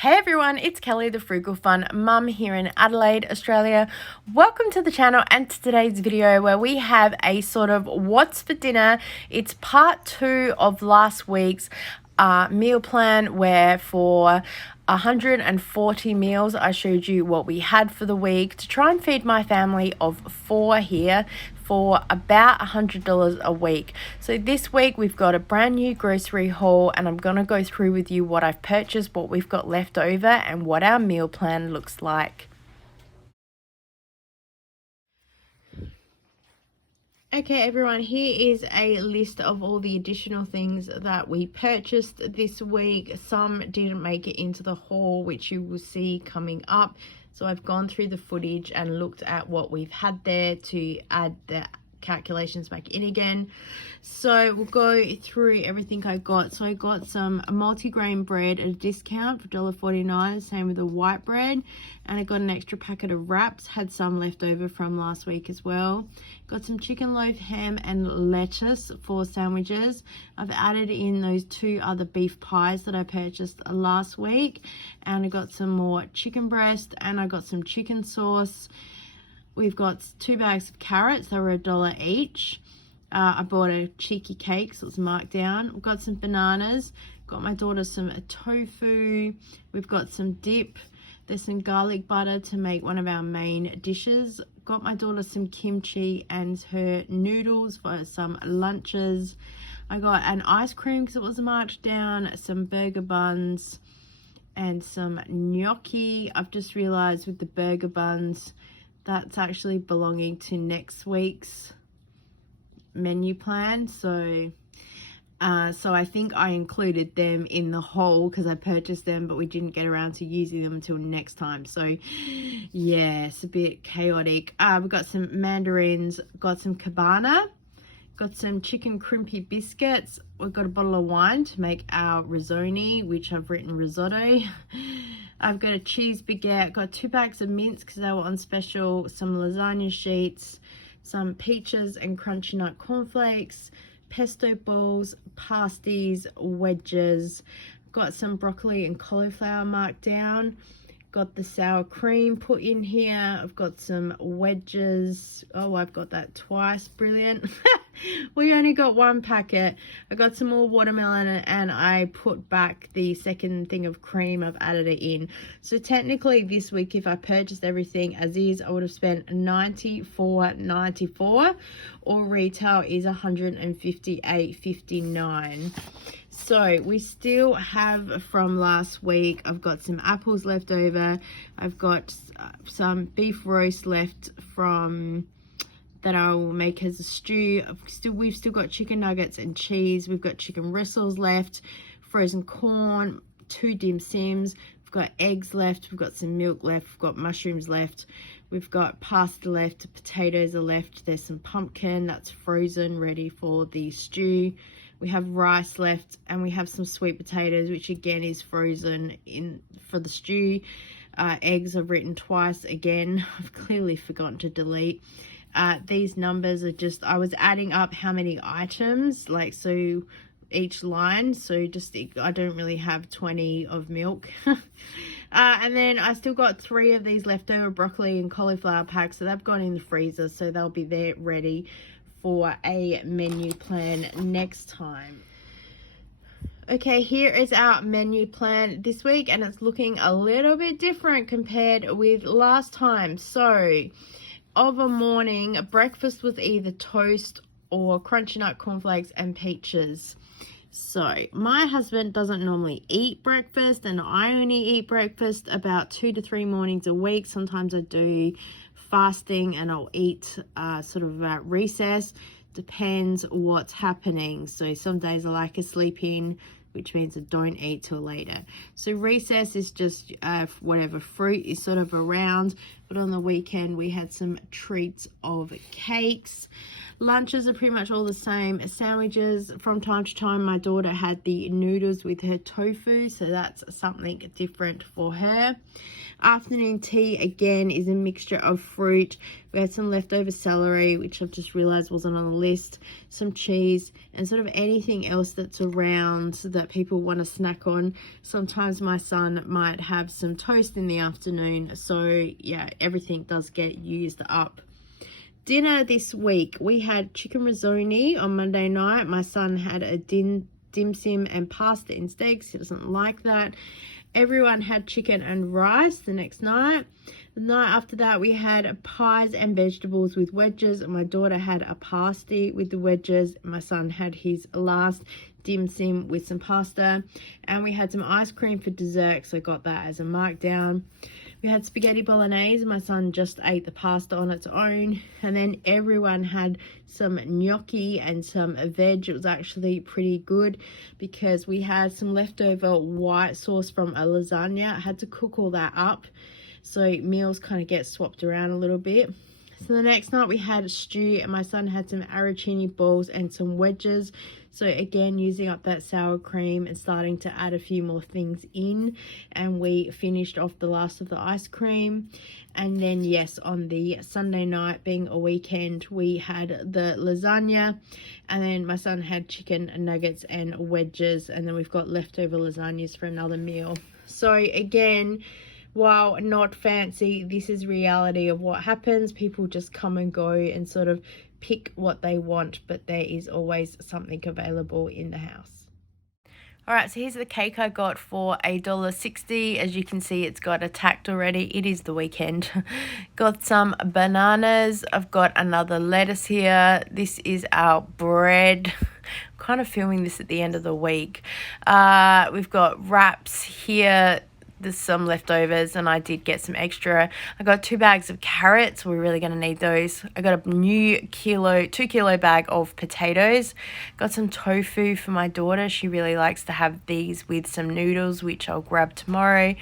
Hey everyone, it's Kelly, the Frugal Fun Mum here in Adelaide, Australia. Welcome to the channel and to today's video where we have a sort of what's for dinner. It's part 2 of last week's meal plan where for 140 meals I showed you what we had for the week to try and feed my family of 4 here for about $100 a week. So this week we've got a brand new grocery haul and I'm going to go through with you what I've purchased, what we've got left over and what our meal plan looks like. Okay everyone, here is a list of all the additional things that we purchased this week. Some didn't make it into the haul, which you will see coming up. So I've gone through the footage and looked at what we've had there to add the calculations back in again. So we'll go through everything I got. So I got some multigrain bread at a discount for $1.49, same with the white bread, and I got an extra packet of wraps, had some left over from last week as well. Got some chicken loaf ham and lettuce for sandwiches. I've added in those 2 other beef pies that I purchased last week, and I got some more chicken breast and I got some chicken sauce. We've got 2 bags of carrots, they were $1 each. I bought a cheeky cake, so it's markdown. We've got some bananas, got my daughter some tofu. We've got some dip. There's some garlic butter to make one of our main dishes. Got my daughter some kimchi and her noodles for some lunches. I got an ice cream because it was marked down, some burger buns and some gnocchi. I've just realized with the burger buns, that's actually belonging to next week's menu plan. So I think I included them in the haul because I purchased them, but we didn't get around to using them until next time. So yeah, it's a bit chaotic. We've got some mandarins, got some cabana, got some chicken crimpy biscuits. We've got a bottle of wine to make our risotto, which I've written risotto. I've got a cheese baguette, got 2 bags of mince because they were on special, some lasagna sheets, some peaches and crunchy nut cornflakes, pesto balls, pasties, wedges. Got some broccoli and cauliflower marked down. Got the sour cream put in here. I've got some wedges. Oh, I've got that twice. Brilliant. We only got 1 packet. I got some more watermelon and I put back the second thing of cream. I've added it in. So technically this week, if I purchased everything as is, I would have spent $94.94, or retail is $158.59. So we still have from last week, I've got some apples left over. I've got some beef roast left from that I will make as a stew. We've still got chicken nuggets and cheese. We've got chicken rissoles left, frozen corn, 2 dim sims. We've got eggs left. We've got some milk left. We've got mushrooms left. We've got pasta left. Potatoes are left. There's some pumpkin that's frozen, ready for the stew. We have rice left, and we have some sweet potatoes, which again is frozen in for the stew. Eggs I've written twice again. I've clearly forgotten to delete. These numbers are just, I was adding up how many items, like, so each line, so just, I don't really have 20 of milk. And then I still got 3 of these leftover broccoli and cauliflower packs, so they've gone in the freezer, so they'll be there ready for a menu plan next time. Okay, here is our menu plan this week, and it's looking a little bit different compared with last time. So of a morning, breakfast was either toast or crunchy nut cornflakes and peaches. So my husband doesn't normally eat breakfast, and I only eat breakfast about 2 to 3 mornings a week. Sometimes I do fasting and I'll eat sort of at recess. Depends what's happening. So some days I like to sleep in, which means I don't eat till later. So recess is just whatever fruit is sort of around, but on the weekend we had some treats of cakes. Lunches are pretty much all the same. Sandwiches, from time to time, my daughter had the noodles with her tofu, so that's something different for her. Afternoon tea, again, is a mixture of fruit. We had some leftover celery, which I've just realized wasn't on the list, some cheese, and sort of anything else that's around that people want to snack on. Sometimes my son might have some toast in the afternoon, so yeah, everything does get used up. Dinner this week, we had chicken risotto on Monday night. My son had a dim sum and pasta instead because he doesn't like that. Everyone had chicken and rice the next night. The night after that, we had pies and vegetables with wedges. My daughter had a pasty with the wedges. My son had his last dim sum with some pasta. And we had some ice cream for dessert, so I got that as a markdown. We had spaghetti bolognese. My son just ate the pasta on its own. And then everyone had some gnocchi and some veg. It was actually pretty good because we had some leftover white sauce from a lasagna. I had to cook all that up, so meals kind of get swapped around a little bit. So the next night we had a stew, and my son had some arancini balls and some wedges. So again, using up that sour cream and starting to add a few more things in. And we finished off the last of the ice cream. And then yes, on the Sunday night, being a weekend, we had the lasagna. And then my son had chicken nuggets and wedges. And then we've got leftover lasagnas for another meal. So again, while not fancy, this is reality of what happens. People just come and go and sort of pick what they want, but there is always something available in the house. All right, so here's the cake I got for $1.60. As you can see, it's got attacked already. It is the weekend. Got some bananas. I've got another lettuce here. This is our bread. I'm kind of filming this at the end of the week. We've got wraps here. There's some leftovers, and I did get some extra. I got 2 bags of carrots. We're really going to need those. I got a new 2-kilo bag of potatoes. Got some tofu for my daughter. She really likes to have these with some noodles, which I'll grab tomorrow.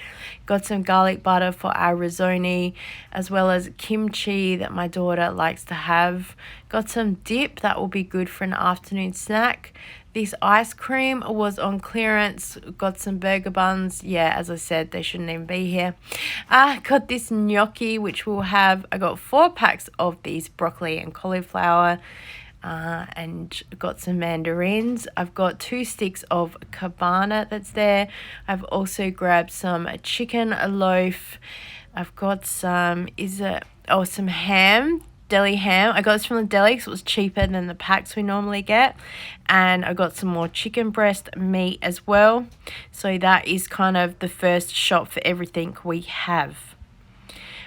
Got some garlic butter for our risotto, as well as kimchi that my daughter likes to have. Got some dip that will be good for an afternoon snack. This ice cream was on clearance. Got some burger buns. Yeah, as I said, they shouldn't even be here. Got this gnocchi, which we'll have. I got 4 packs of these broccoli and cauliflower. And got some mandarins. I've got 2 sticks of cabana that's there. I've also grabbed some chicken loaf. I've got some, some ham. Deli ham. I got this from the deli because it was cheaper than the packs we normally get. And I got some more chicken breast meat as well. So that is kind of the first shop for everything we have.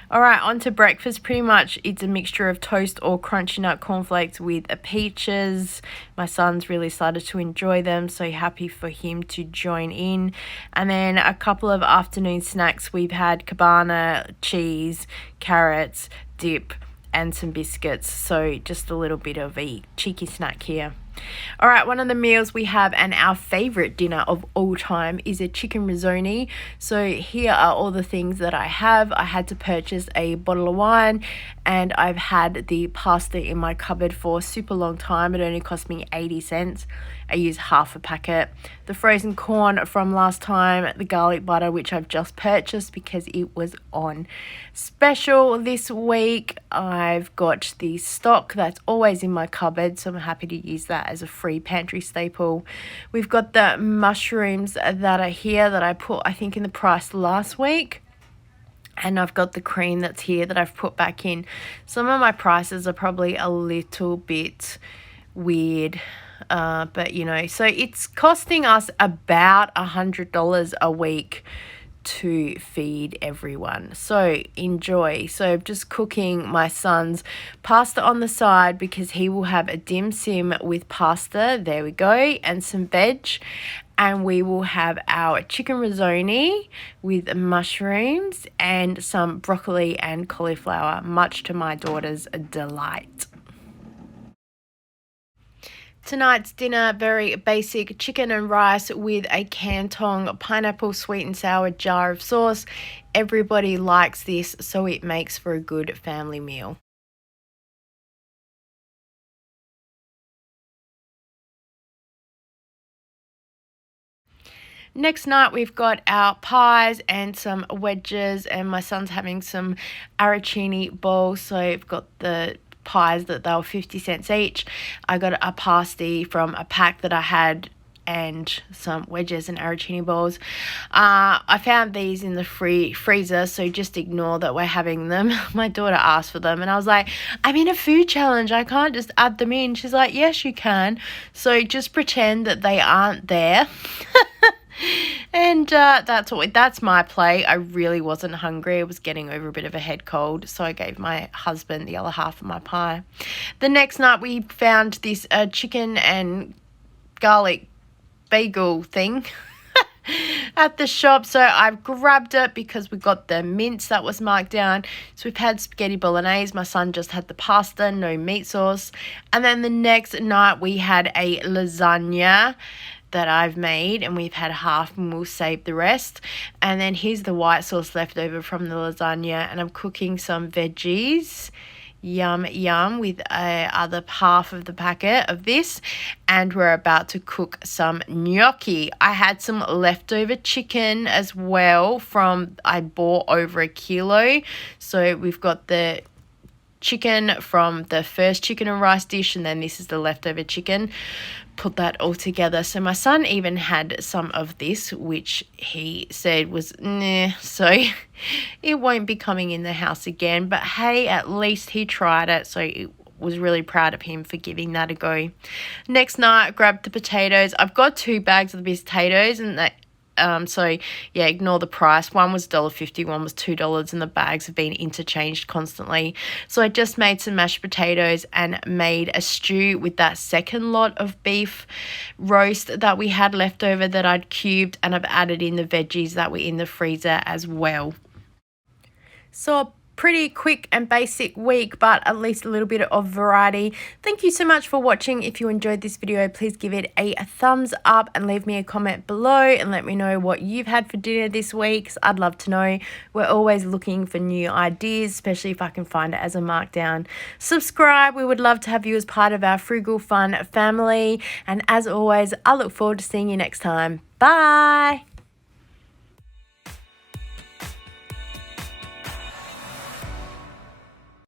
All right, on to breakfast. Pretty much it's a mixture of toast or crunchy nut cornflakes with peaches. My son's really started to enjoy them, so happy for him to join in. And then a couple of afternoon snacks. We've had cabana, cheese, carrots, dip, and some biscuits, so just a little bit of a cheeky snack here. All right, one of the meals we have, and our favorite dinner of all time, is a chicken risotto. So here are all the things that I have. I had to purchase a bottle of wine, and I've had the pasta in my cupboard for a super long time. It only cost me 80 cents. I used half a packet. The frozen corn from last time, the garlic butter, which I've just purchased because it was on special this week. I've got the stock that's always in my cupboard, so I'm happy to use that as a free pantry staple. We've got the mushrooms that are here that I put, I think, in the price last week. And I've got the cream that's here that I've put back in. Some of my prices are probably a little bit weird. But you know, so it's costing us about $100 a week to feed everyone, so enjoy. So I'm just cooking my son's pasta on the side because he will have a dim sum with pasta, there we go, and some veg, and we will have our chicken risotto with mushrooms and some broccoli and cauliflower, much to my daughter's delight. Tonight's dinner, very basic chicken and rice with a Canton pineapple sweet and sour jar of sauce. Everybody likes this, so it makes for a good family meal. Next night we've got our pies and some wedges, and my son's having some arancini balls. So I've got the pies that they were 50 cents each. I got a pasty from a pack that I had and some wedges and arancini balls. I found these in the freezer, so just ignore that we're having them. My daughter asked for them and I was like, I'm in a food challenge, I can't just add them in. She's like, yes you can, so just pretend that they aren't there. And that's my plate. I really wasn't hungry. I was getting over a bit of a head cold, so I gave my husband the other half of my pie. The next night we found this chicken and garlic bagel thing at the shop, so I've grabbed it because we got the mince that was marked down. So we've had spaghetti bolognese. My son just had the pasta, no meat sauce. And then the next night we had a lasagna that I've made, and we've had half and we'll save the rest. And then here's the white sauce left over from the lasagna, and I'm cooking some veggies. Yum yum, with other half of the packet of this, and we're about to cook some gnocchi. I had some leftover chicken as well from, I bought over 1 kilo, so we've got the chicken from the first chicken and rice dish, and then this is the leftover chicken. Put that all together. So my son even had some of this, which he said was nah, so it won't be coming in the house again, but hey, at least he tried it, so it was really proud of him for giving that a go. Next night I grabbed the potatoes. I've got 2 bags of the potatoes, and that so yeah, ignore the price. One was $1.50, one was $2, and the bags have been interchanged constantly. So I just made some mashed potatoes and made a stew with that second lot of beef roast that we had left over that I'd cubed, and I've added in the veggies that were in the freezer as well. So a pretty quick and basic week, but at least a little bit of variety. Thank you so much for watching. If you enjoyed this video, please give it a thumbs up and leave me a comment below and let me know what you've had for dinner this week, 'cause I'd love to know. We're always looking for new ideas, especially if I can find it as a markdown. Subscribe. We would love to have you as part of our Frugal Fun family, and as always, I look forward to seeing you next time. Bye.